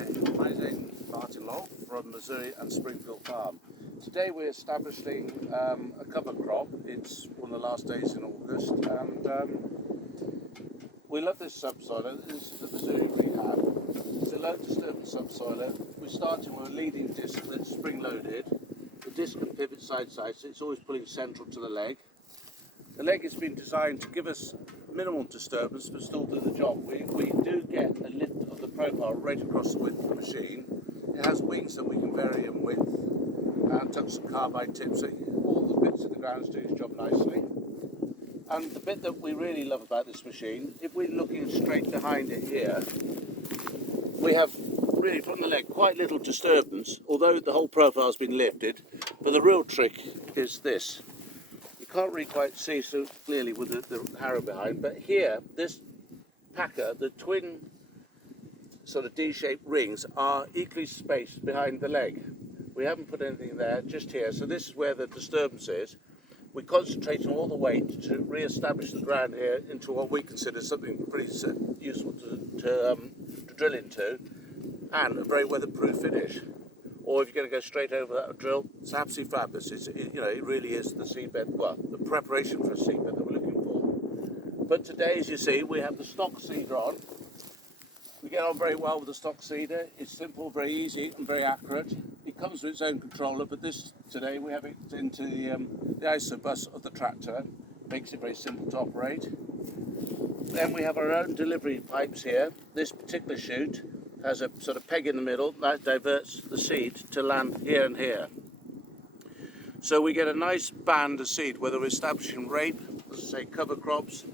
Okay, my name's Martin Long from Mzuri and Springfield Farm. Today we're establishing a cover crop. It's one of the last days in August, and we love this subsoiler. This is the Mzuri Rehab. It's a low disturbance subsoiler. We're starting with a leading disc that's spring loaded. The disc can pivot side to side, so it's always pulling central to the leg. The leg has been designed to give us minimal disturbance but still do the job. We do get a lift of the profile right across the width of the machine. It has wings that we can vary in width and tungsten carbide tips, so all the bits of the ground do its job nicely. And the bit that we really love about this machine, if we're looking straight behind it here, we have really from the leg quite little disturbance, although the whole profile has been lifted. But the real trick is this. Can't really quite see so clearly with the harrow behind, but here, this packer, the twin sort of D-shaped rings are equally spaced behind the leg. We haven't put anything there, just here, so this is where the disturbance is. We concentrate on all the weight to re-establish the ground here into what we consider something pretty useful to drill into, and a very weatherproof finish. Or if you're going to go straight over that drill, it's absolutely fabulous. It really is the seedbed, well, the preparation for a seedbed that we're looking for. But today, as you see, we have the stock seeder on. We get on very well with the stock seeder. It's simple, very easy, and very accurate. It comes with its own controller, but today we have it into the ISO bus of the tractor. Makes it very simple to operate. Then we have our own delivery pipes here. This particular chute has a sort of peg in the middle that diverts the seed to land here and here. So we get a nice band of seed, whether we're establishing rape, as I say, cover crops.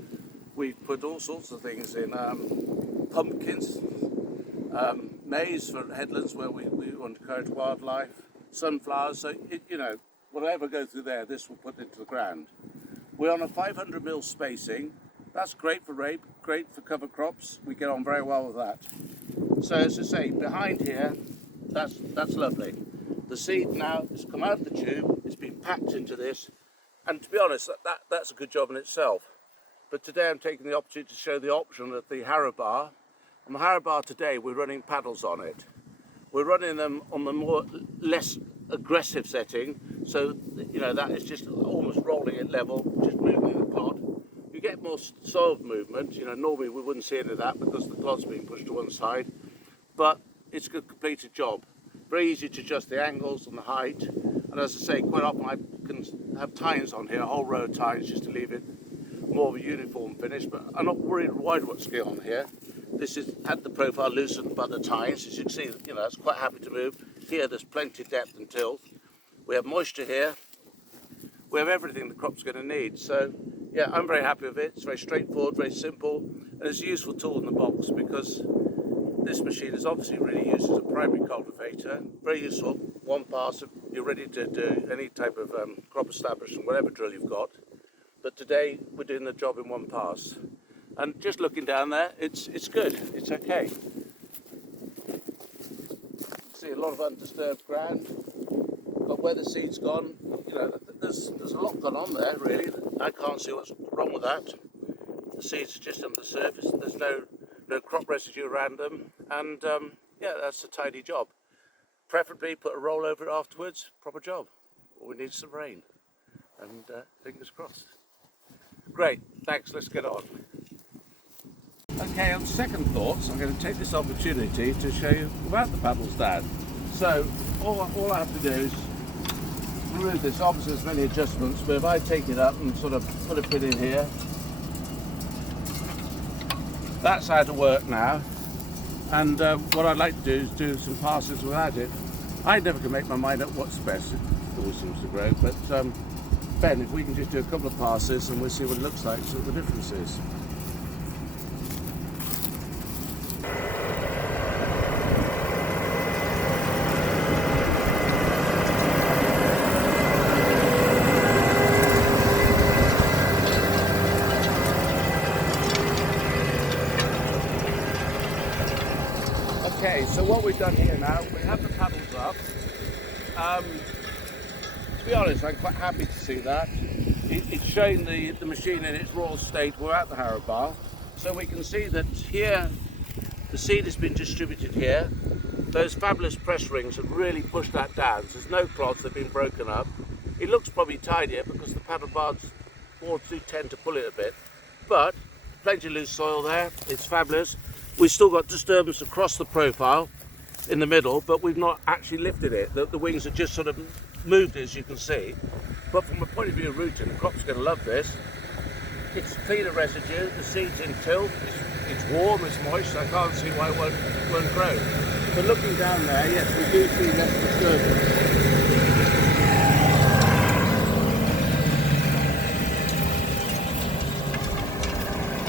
We've put all sorts of things in, pumpkins, maize for headlands where we want to encourage wildlife, sunflowers, so whatever goes through there, this will put into the ground. We're on a 500mm spacing. That's great for rape, great for cover crops. We get on very well with that. So as I say, behind here, that's lovely. The seed now has come out of the tube, it's been packed into this, and to be honest, that's a good job in itself. But today I'm taking the opportunity to show the option of the harrow bar. On the harrow bar today, we're running paddles on it. We're running them on the less aggressive setting, so that is just almost rolling at level, just moving the clod. You get more soil movement. Normally we wouldn't see any of that because the clod's being pushed to one side, but it's a completed job. Very easy to adjust the angles and the height, and as I say, quite often I can have tines on here, a whole row of tines, just to leave it more of a uniform finish, but I'm not worried wide what scale on here. This is had the profile loosened by the tines. As you can see, it's quite happy to move. Here there's plenty of depth and tilt. We have moisture here. We have everything the crop's going to need. So yeah, I'm very happy with it. It's very straightforward, very simple, and it's a useful tool in the box because this machine is obviously really used as a primary cultivator. Very useful, one pass if you're ready to do any type of crop establishment, whatever drill you've got. But today we're doing the job in one pass. And just looking down there, it's good, it's okay. See a lot of undisturbed ground, but where the seed's gone, there's a lot gone on there really. I can't see what's wrong with that. The seeds are just under the surface, there's no crop residue around them, and yeah, that's a tidy job. Preferably put a roll over it afterwards, proper job. All we need is some rain, and fingers crossed. Great, thanks, let's get on. Okay, on second thoughts, I'm going to take this opportunity to show you about the paddles down. So, all I have to do is remove this. Obviously there's many adjustments, but if I take it up and sort of put a pin in here, that's how to work now. And what I'd like to do is do some passes without it. I never can make my mind up what's best. It always seems to grow, but Ben, if we can just do a couple of passes and we'll see what it looks like, see what the difference is. Okay, so what we've done here now, we have the paddles up. To be honest, I'm quite happy to see that. It's showing the machine in its raw state without the harrow bar. So we can see that here, the seed has been distributed here. those fabulous press rings have really pushed that down. So there's no clods, they've been broken up. It looks probably tidier because the paddle boards do tend to pull it a bit, but plenty of loose soil there. It's fabulous. We've still got disturbance across the profile in the middle, but we've not actually lifted it. The wings are just sort of moved, as you can see. But from a point of view of rooting, the crop's going to love this. It's cleaner residue, the seed's in tilt, it's warm, it's moist, so I can't see why it won't grow. But looking down there, yes, we do see less disturbance.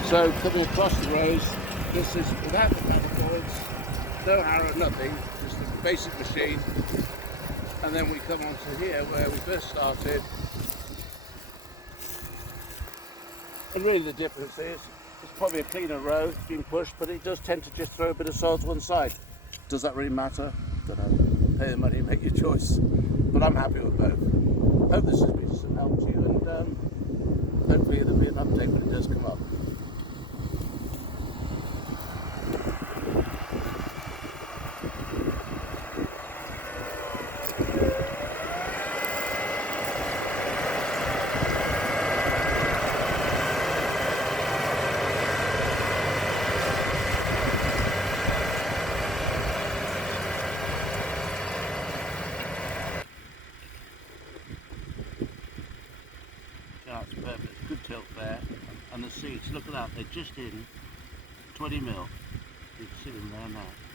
So coming across the rows, this is without the paddle boards, no harrow, nothing, just a basic machine. And then we come on to here where we first started. And really the difference is, it's probably a cleaner row, it's been pushed, but it does tend to just throw a bit of soil to one side. Does that really matter? Don't know. Pay the money, make your choice. But I'm happy with both. Hope this has been some help to you, and hopefully there'll be an update when it does come up. That's perfect, good tilt there, and the seeds, look at that, they're just in 20 mil. You can see them there now.